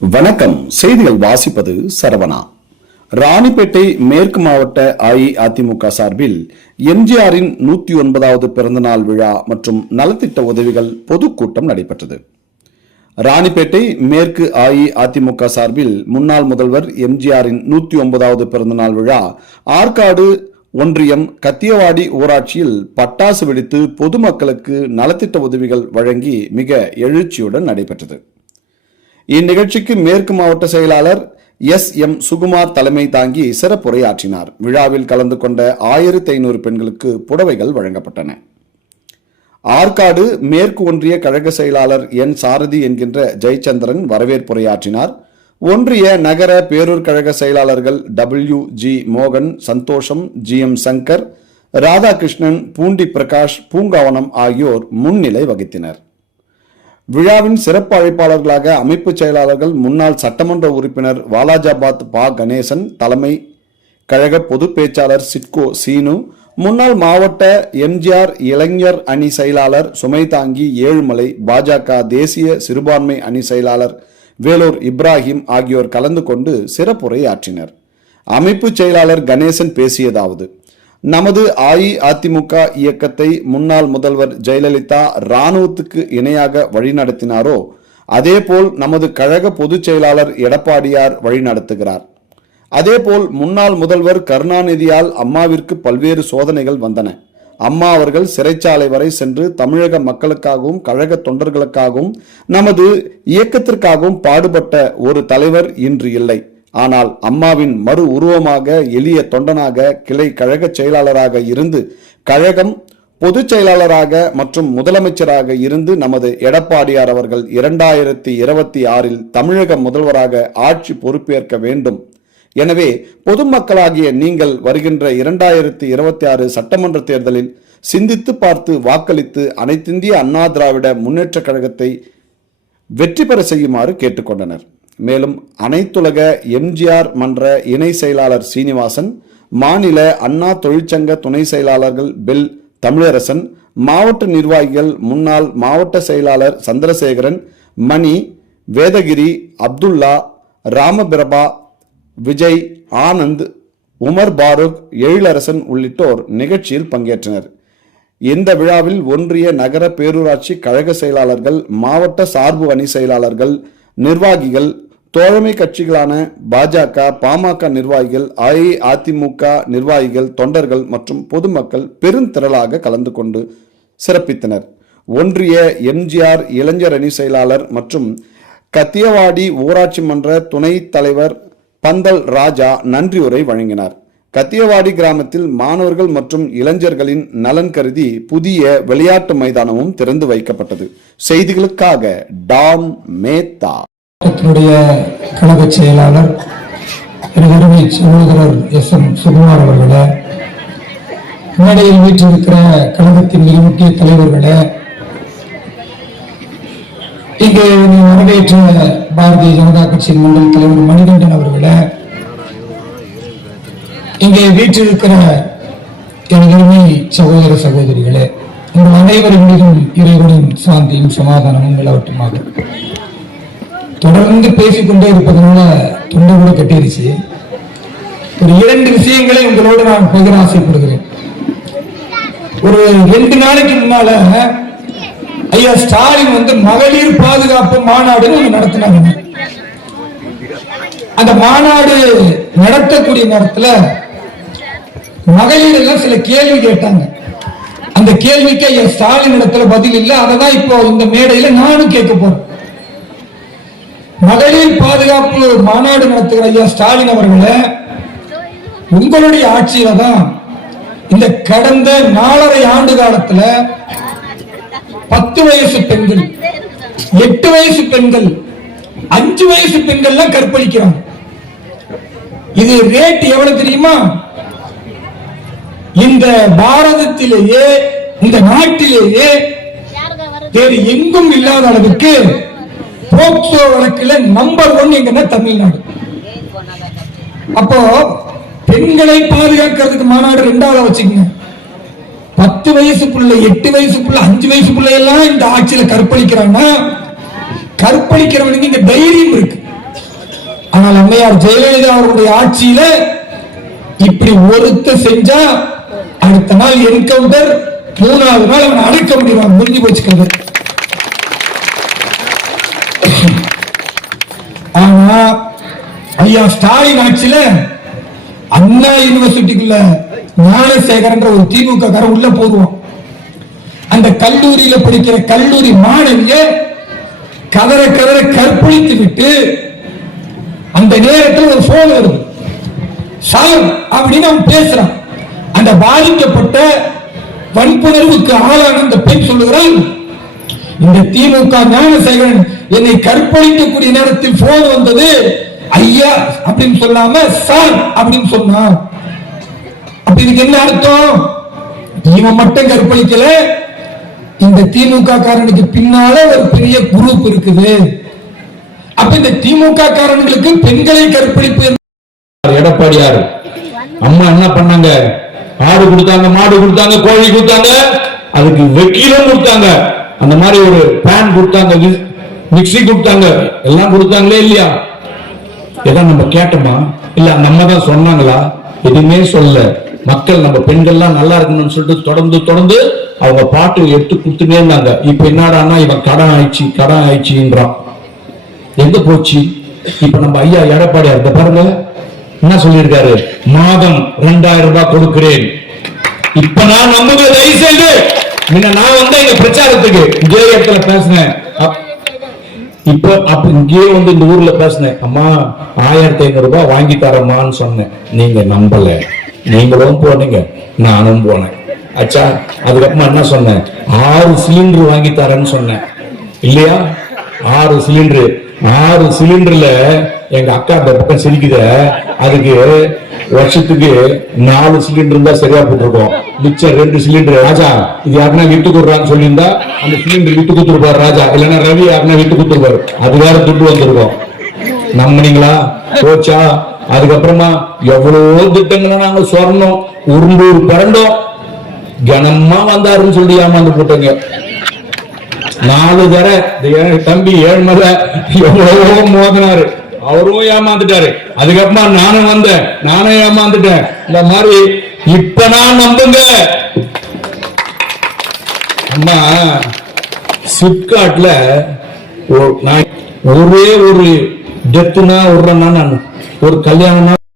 வணக்கம். செய்திகள் வாசிப்பது சரவணா. ராணிப்பேட்டை மேற்கு மாவட்ட அஇஅதிமுக சார்பில் எம்ஜிஆரின் 109வது பிறந்தநாள் விழா மற்றும் நலத்திட்ட உதவிகள் பொதுக்கூட்டம் நடைபெற்றது. ராணிப்பேட்டை மேற்கு அஇஅதிமுக சார்பில் முன்னாள் முதல்வர் எம்ஜிஆரின் 109வது பிறந்தநாள் விழா ஆற்காடு ஒன்றியம் கத்தியவாடி ஊராட்சியில் பட்டாசு வெடித்து பொதுமக்களுக்கு நலத்திட்ட உதவிகள் வழங்கி மிக எழுச்சியுடன் நடைபெற்றது. இந்நிகழ்ச்சிக்கு மேற்கு மாவட்ட செயலாளர் எஸ்.எம். சுகுமார் தலைமை தாங்கி சிறப்புரையாற்றினார். விழாவில் கலந்து கொண்ட 1500 பெண்களுக்கு புடவைகள் வழங்கப்பட்டன. ஆற்காடு மேற்கு ஒன்றிய கழக செயலாளர் என் சாரதி என்கின்ற ஜெயச்சந்திரன் வரவேற்புரையாற்றினார். ஒன்றிய நகர பேரூர் கழக செயலாளர்கள் W.G. மோகன், சந்தோஷம், G.M. சங்கர், ராதாகிருஷ்ணன், பூண்டி பிரகாஷ், பூங்காவனம் ஆகியோர் முன்னிலை வகித்தனர். விழாவின் சிறப்பு அழைப்பாளர்களாக அமைப்பு செயலாளர்கள் முன்னாள் சட்டமன்ற உறுப்பினர் வாலாஜாபாத் பா. கணேசன், தலைமை கழக பொது பேச்சாளர் சிட்கோ சீனு, முன்னாள் மாவட்ட எம்ஜிஆர் இளைஞர் அணி செயலாளர் சுமைதாங்கி ஏழுமலை, பாஜக தேசிய சிறுபான்மை அணி செயலாளர் வேலூர் இப்ராஹிம் ஆகியோர் கலந்து கொண்டு சிறப்புரை ஆற்றினர். அமைப்பு செயலாளர் கணேசன் பேசியதாவது: நமது அஇஅதிமுக இயக்கத்தை முன்னாள் முதல்வர் ஜெயலலிதா இராணுவத்துக்கு இணையாக வழிநடத்தினாரோ அதேபோல் நமது கழக பொதுச் செயலாளர் எடப்பாடியார் வழிநடத்துகிறார். அதேபோல் முன்னாள் முதல்வர் கருணாநிதியால் அம்மாவிற்கு பல்வேறு சோதனைகள் வந்தன. அம்மா அவர்கள் சிறைச்சாலை வரை சென்று தமிழக மக்களுக்காகவும் கழக தொண்டர்களுக்காகவும் நமது இயக்கத்திற்காகவும் பாடுபட்ட ஒரு தலைவர் இன்று இல்லை. ஆனால் அம்மாவின் மறு உருவமாக எளிய தொண்டனாக கிளை கழக செயலாளராக இருந்து கழகம் பொதுச் செயலாளராக மற்றும் முதலமைச்சராக இருந்து நமது எடப்பாடியார் அவர்கள் 2026 தமிழக முதல்வராக ஆட்சி பொறுப்பேற்க வேண்டும். எனவே பொதுமக்களாகிய நீங்கள் வருகின்ற 2026 சட்டமன்ற தேர்தலில் சிந்தித்து பார்த்து வாக்களித்து அனைத்திந்திய அண்ணா திராவிட முன்னேற்ற கழகத்தை வெற்றி பெற செய்யுமாறு கேட்டுக்கொண்டனர். மேலும் அனைத்துலக எம்ஜிஆர் மன்ற இணை செயலாளர் சீனிவாசன், மாநில அண்ணா தொழிற்சங்க துணை செயலாளர்கள் பெல் தமிழரசன், மாவட்ட நிர்வாகிகள் முன்னாள் மாவட்ட செயலாளர் சந்திரசேகரன், மணி, வேதகிரி, அப்துல்லா, ராமபிரபா, விஜய், ஆனந்த், உமர் பாரூக், எழிலரசன் உள்ளிட்டோர் நிகழ்ச்சியில் பங்கேற்றனர். இந்த விழாவில் ஒன்றிய நகர பேரூராட்சி கழக செயலாளர்கள், மாவட்ட சார்பு அணி செயலாளர்கள், நிர்வாகிகள், தோழமை கட்சிகளான பாஜக, பாமக நிர்வாகிகள், அஇஅதிமுக நிர்வாகிகள், தொண்டர்கள் மற்றும் பொதுமக்கள் பெருந்திரளாக கலந்து கொண்டு சிறப்பித்தனர். ஒன்றிய எம்ஜிஆர் இளைஞர் அணி செயலாளர் மற்றும் கத்தியவாடி ஊராட்சி மன்ற துணைத் தலைவர் பந்தல் ராஜா நன்றியுரை வழங்கினார். கத்தியவாடி கிராமத்தில் மாணவர்கள் மற்றும் இளைஞர்களின் நலன் கருதி புதிய விளையாட்டு மைதானமும் திறந்து வைக்கப்பட்டது. செய்திகளுக்காக டான் மேத்தா. கழக செயலாளர் அருமை சகோதரர் எஸ்.எம். சுகுமார் அவர்களே, மேடையில் வீற்றிருக்கிற கழகத்தின் மிக முக்கிய தலைவர்களே, இங்கே வரவேற்ற பாரதிய ஜனதா கட்சியின் மண்டல தலைவர் மணிகண்டன் அவர்களே, இங்கே வீற்றிருக்கிற அருமை சகோதர சகோதரிகளே, உங்கள் அனைவரின் மீதும் இறைவனின் சாந்தியும் சமாதானமும் நிலவட்டுமாக. தொடர்ந்து பேசிக்கொண்டே இருப்பதனால தொண்டை கூட கட்டிருச்சு. ஒரு 2 விஷயங்களை உங்களோடு நான் பகிர ஆசைப்படுகிறேன். ஒரு 2 நாளைக்கு முன்னால ஐயா ஸ்டாலின் மகளிர் பாதுகாப்பு மாநாடுன்னு நடத்தினாங்க. அந்த மாநாடு நடத்தக்கூடிய நேரத்துல மகளிர் எல்லாம் சில கேள்வி கேட்டாங்க. அந்த கேள்விக்கு ஐயா ஸ்டாலின் இடத்துல பதில் இல்லை. அததான் இப்போ இந்த மேடையில நானும் கேட்க போறேன். மகளிர் பாதுகாப்பு மாநாடு நடத்துகிற ஐயா ஸ்டாலின் அவர்களே, உங்களுடைய ஆட்சியில தான் இந்த கடந்த 4.5 ஆண்டு காலத்துல 10 வயசு பெண்கள், 8 வயசு பெண்கள், 5 வயசு பெண்கள்லாம் கற்பழிக்கிறாங்க. இது ரேட் எவ்வளவு தெரியுமா? இந்த பாரதத்திலேயே, இந்த நாட்டிலேயே வேறு எங்கும் இல்லாத அளவுக்கு போக்சோ வழக்குல நம்பர் 1 எங்கன்னா தமிழ்நாடு. அப்போ பெண்களை பாதுகாக்கிறதுக்கு மாநாடு 2வது வச்சுக்கோங்க. 10 வயசு புள்ள, 8 வயசு புள்ள, 5 வயசு புள்ள எல்லாம் இந்த ஆட்சியில கற்பழிக்கிறாங்கன்னா, கற்பழிக்கிறவனுக்கு இங்க தைரியம் இருக்கு. ஆனால் அம்மையார் ஜெயலலிதா அவருடைய ஆட்சியில இப்படி ஒருத்த செஞ்சா அடுத்த நாள் என்கவுண்டர், 3வது நாள் அவன் அடக்க முடியும், முடிஞ்சு போச்சுக்கிறது. ஆனா ஐயா ஸ்டாலின் ஆட்சியில அண்ணா யூனிவர்சிட்டிக்குள்ள ஞானசேகரன்ற ஒரு திமுக காரன் உள்ள போடுவோம். அந்த கல்லூரியில படிக்கிற கல்லூரி மாணவிய கதற கதற கற்பழித்து விட்டு அந்த நேரத்தில் ஒரு போன் வருது, சார் அப்படின்னு அவன் பேசுறான். அந்த பாதிக்கப்பட்ட வன்புணர்வுக்கு ஆளான அந்த பெண் சொல்லுகிறான், இந்த திமுக ஞானசேகரன் என்னை கற்பழிக்கக்கூடிய நேரத்தில் போன் வந்தது, ஐயா அப்படின்னு சொல்லாம சார் அப்படின்னு சொன்னான். அப்ப இதுக்கு என்ன அர்த்தம்? இவன் மட்டும் கற்பழிக்கல, இந்த திமுக காரனுக்கு பின்னால ஒரு பெரிய குரூப் இருக்குது. அப்ப இந்த திமுக காரர்களுக்கு பெண்களை கற்பழிப்பு. எடப்பாடியார் அம்மா என்ன பண்ணாங்க? ஆடு கொடுத்தாங்க, மாடு கொடுத்தாங்க, கோழி கொடுத்தாங்க, அதுக்கு வெக்கிலும் கொடுத்தாங்க, அந்த மாதிரி ஒரு பேன் கொடுத்தாங்க, மிக்சி கொடுத்தாங்க, எல்லாம் கொடுத்தாங்களே இல்லையா? எல்லாம் நம்ம கேட்டோமா? இல்ல நம்ம தான் சொன்னாங்களா? எதுவுமே சொல்ல. மக்கள் நம்ம பெண்கள்லாம் நல்லா இருக்கணும்னு சொல்லிட்டு தொடர்ந்து தொடர்ந்து அவங்க பாட்டு எடுத்து கொடுத்துட்டே இருந்தாங்க. இப்ப என்னடான்னா இவன் கடன் ஆயிடுச்சுன்றான். எங்க போச்சு? இப்ப நம்ம ஐயா எடப்பாடியார் பாருங்க என்ன சொல்லியிருக்காரு, மாதம் 2000 ரூபாய் கொடுக்கிறேன். இப்ப நான் நம்புங்க, தயவு செய்து முன்ன நான் வந்த எங்க பிரச்சாரத்துக்கு இதே இடத்துல பேசினேன். இப்ப அப்ப இங்கே வந்து இந்த ஊர்ல பேசினேன், அம்மா 1500 ரூபாய் வாங்கி தரமான்னு சொன்னேன். நீங்க நம்பல, நீங்களும் போனீங்க, நானும் போனேன். அச்சா அதுக்கப்புறமா என்ன சொன்னேன், 6 சிலிண்டர் வாங்கி தரேன்னு சொன்னேன் இல்லையா? 6 சிலிண்டர், 6 சிலிண்டர்ல எங்க அக்கா அந்த பக்கம் சிரிக்குத, அதுக்கு வருஷத்துக்கு 4 சிலிண்டர் தான் சரியா போட்டிருக்கோம். மிச்சம் 2 சிலிண்டர் ராஜா இது யாருன்னா விட்டு கொடுறான்னு சொல்லியிருந்தா அந்த சிலிண்டர் விட்டு கொடுத்துருப்பாரு ராஜா, இல்லைன்னா ரவி யாருன்னா விட்டு கொடுத்துருப்பாரு. அது வேற துட்டு வந்திருக்கோம். நம்பினீங்களா? போச்சா? அதுக்கப்புறமா எவ்வளவோ திட்டங்களை நாங்க சொன்னோம், உருண்டூர் பிறந்தோம், கனமா வந்தாருன்னு சொல்லி ஏமாந்து போட்டோங்க. 4 தடவை தம்பி ஏழ்மலை எவ்வளவோ மோதினாரு, அவரும் ஏமாந்துட்டாரு. அதுக்கப்புறமா நானும் வந்தேன், நானும் ஏமாந்துட்டேன். இந்த மாதிரி இப்ப நான் நம்புங்க. அம்மா சிப்காட்ல ஒரே ஒரு டெத்துனா விடுறேன்னா, நான் ஒரு கல்யாணம்னா